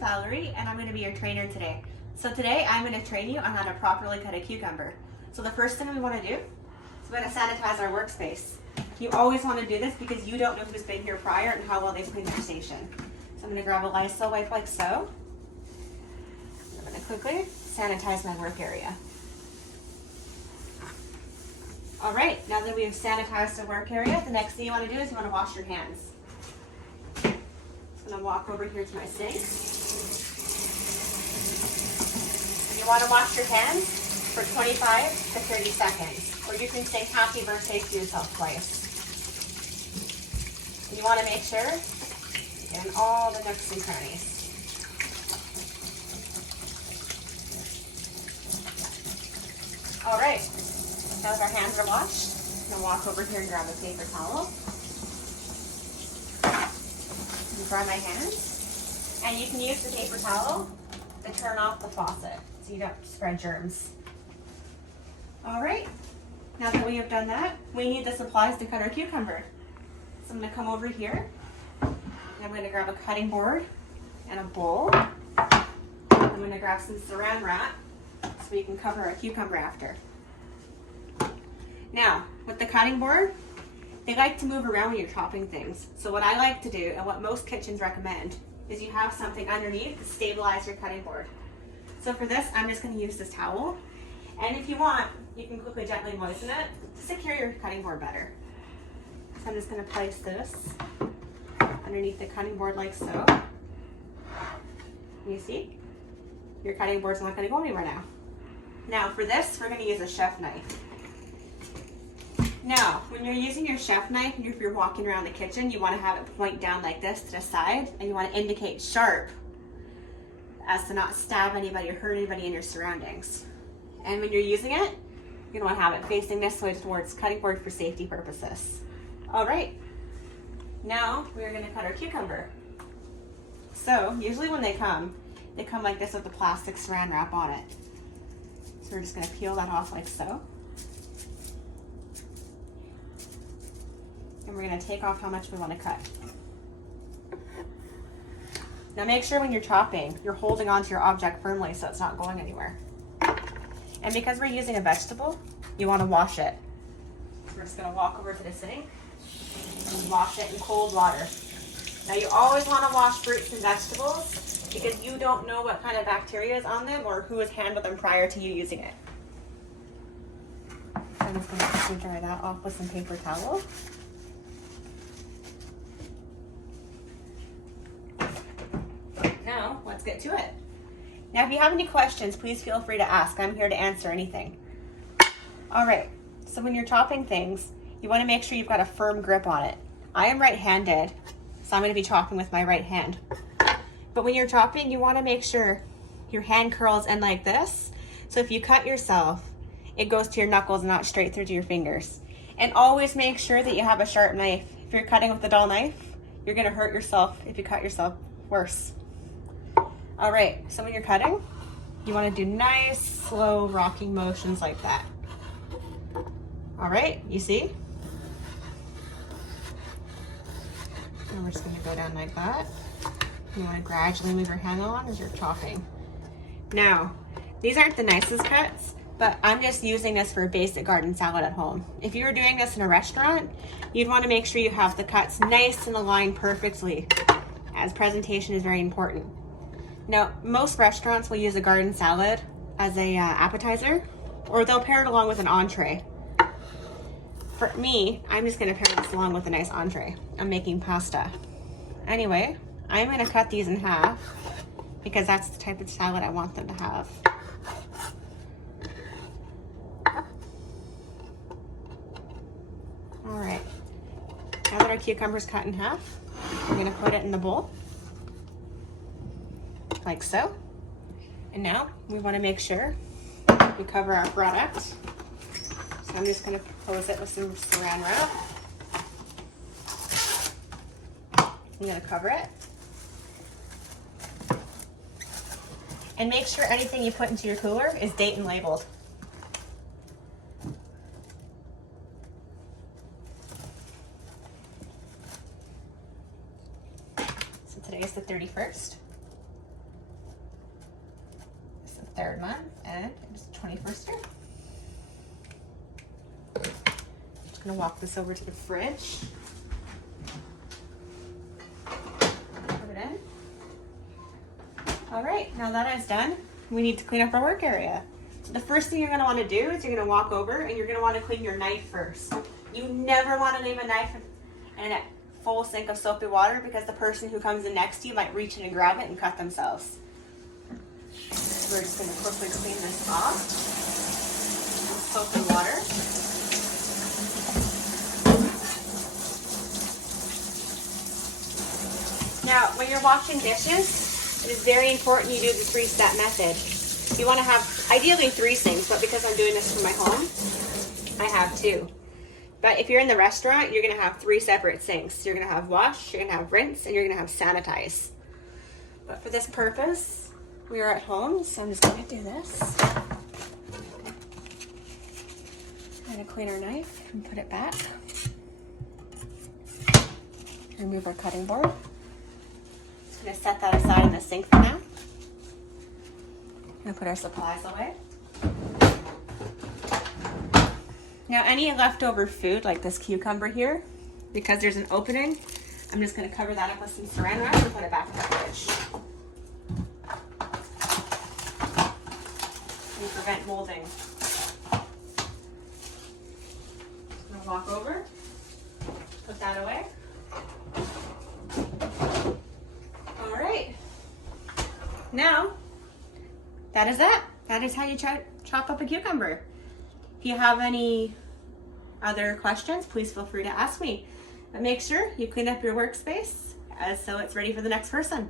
Valerie, and I'm going to be your trainer today. So today I'm going to train you on how to properly cut a cucumber. So the first thing we want to do is we're going to sanitize our workspace. You always want to do this because you don't know who's been here prior and how well they've cleaned your station. So I'm going to grab a Lysol wipe like so. I'm going to quickly sanitize my work area. All right, now that we've sanitized the work area, the next thing you want to do is you want to wash your hands. I'm going to walk over here to my sink. And you want to wash your hands for 25 to 30 seconds. Or you can say happy birthday to yourself twice. And you want to make sure you get in all the nooks and crannies. All right, now that our hands are washed, I'm going to walk over here and grab a paper towel. Dry my hands, and you can use the paper towel to turn off the faucet so you don't spread germs. All right, now that we have done that, we need the supplies to cut our cucumber. So I'm going to come over here, and I'm going to grab a cutting board and a bowl. I'm going to grab some saran wrap so we can cover our cucumber after. Now, with the cutting board, they like to move around when you're chopping things. So what I like to do, and what most kitchens recommend, is you have something underneath to stabilize your cutting board. So for this, I'm just going to use this towel. And if you want, you can quickly gently moisten it to secure your cutting board better. So I'm just going to place this underneath the cutting board like so. You see? Your cutting board's not going to go anywhere now. Now for this, we're going to use a chef knife. Now, when you're using your chef knife, if you're walking around the kitchen, you want to have it point down like this to the side, and you want to indicate sharp as to not stab anybody or hurt anybody in your surroundings. And when you're using it, you're going to want to have it facing this way towards cutting board for safety purposes. All right, now we're going to cut our cucumber. So usually when they come like this with the plastic saran wrap on it. So we're just going to peel that off like so. And we're going to take off how much we want to cut. Now make sure when you're chopping, you're holding onto your object firmly so it's not going anywhere. And because we're using a vegetable, you want to wash it. We're just going to walk over to the sink and wash it in cold water. Now you always want to wash fruits and vegetables because you don't know what kind of bacteria is on them or who has handled them prior to you using it. So I'm just going to quickly dry that off with some paper towel. Now, let's get to it. Now, if you have any questions, please feel free to ask. I'm here to answer anything. All right, so when you're chopping things, you want to make sure you've got a firm grip on it. I am right-handed, so I'm going to be chopping with my right hand. But when you're chopping, you want to make sure your hand curls in like this. So if you cut yourself, it goes to your knuckles and not straight through to your fingers. And always make sure that you have a sharp knife. If you're cutting with a dull knife, you're going to hurt yourself if you cut yourself worse. All right, so when you're cutting, you want to do nice, slow, rocking motions like that. All right, you see? And we're just going to go down like that. You want to gradually move your hand along as you're chopping. Now, these aren't the nicest cuts, but I'm just using this for a basic garden salad at home. If you were doing this in a restaurant, you'd want to make sure you have the cuts nice and aligned perfectly, as presentation is very important. Now, most restaurants will use a garden salad as a appetizer, or they'll pair it along with an entree. For me, I'm just going to pair this along with a nice entree. I'm making pasta. Anyway, I'm going to cut these in half because that's the type of salad I want them to have. All right, now that our cucumber's cut in half, I'm going to put it in the bowl. Like so. And now we want to make sure we cover our product. So I'm just going to close it with some saran wrap. I'm going to cover it. And make sure anything you put into your cooler is date and labeled. So today is the 31st. 3rd month and it's 21st year. Just gonna walk this over to the fridge. Put it in. All right, now that is done, we need to clean up our work area. So the first thing you're gonna wanna do is you're gonna walk over and you're gonna wanna clean your knife first. You never wanna leave a knife in a full sink of soapy water because the person who comes in next to you might reach in and grab it and cut themselves. So we're just gonna quickly clean this off with soap and water. Now, when you're washing dishes, it is very important you do the 3-step method. You want to have ideally 3 sinks, but because I'm doing this for my home, I have 2. But if you're in the restaurant, you're going to have 3 separate sinks. You're going to have wash, you're going to have rinse, and you're going to have sanitize. But for this purpose, we are at home, so I'm just going to do this. I'm going to clean our knife and put it back. Remove our cutting board. Just going to set that aside in the sink for now. I'm going to put our supplies away. Now any leftover food, like this cucumber here, because there's an opening, I'm just going to cover that up with some saran wrap and put it back in the fridge. And prevent molding. I'm going to walk over, put that away. All right. Now, that is it. That is how you chop up a cucumber. If you have any other questions, please feel free to ask me. But make sure you clean up your workspace so it's ready for the next person.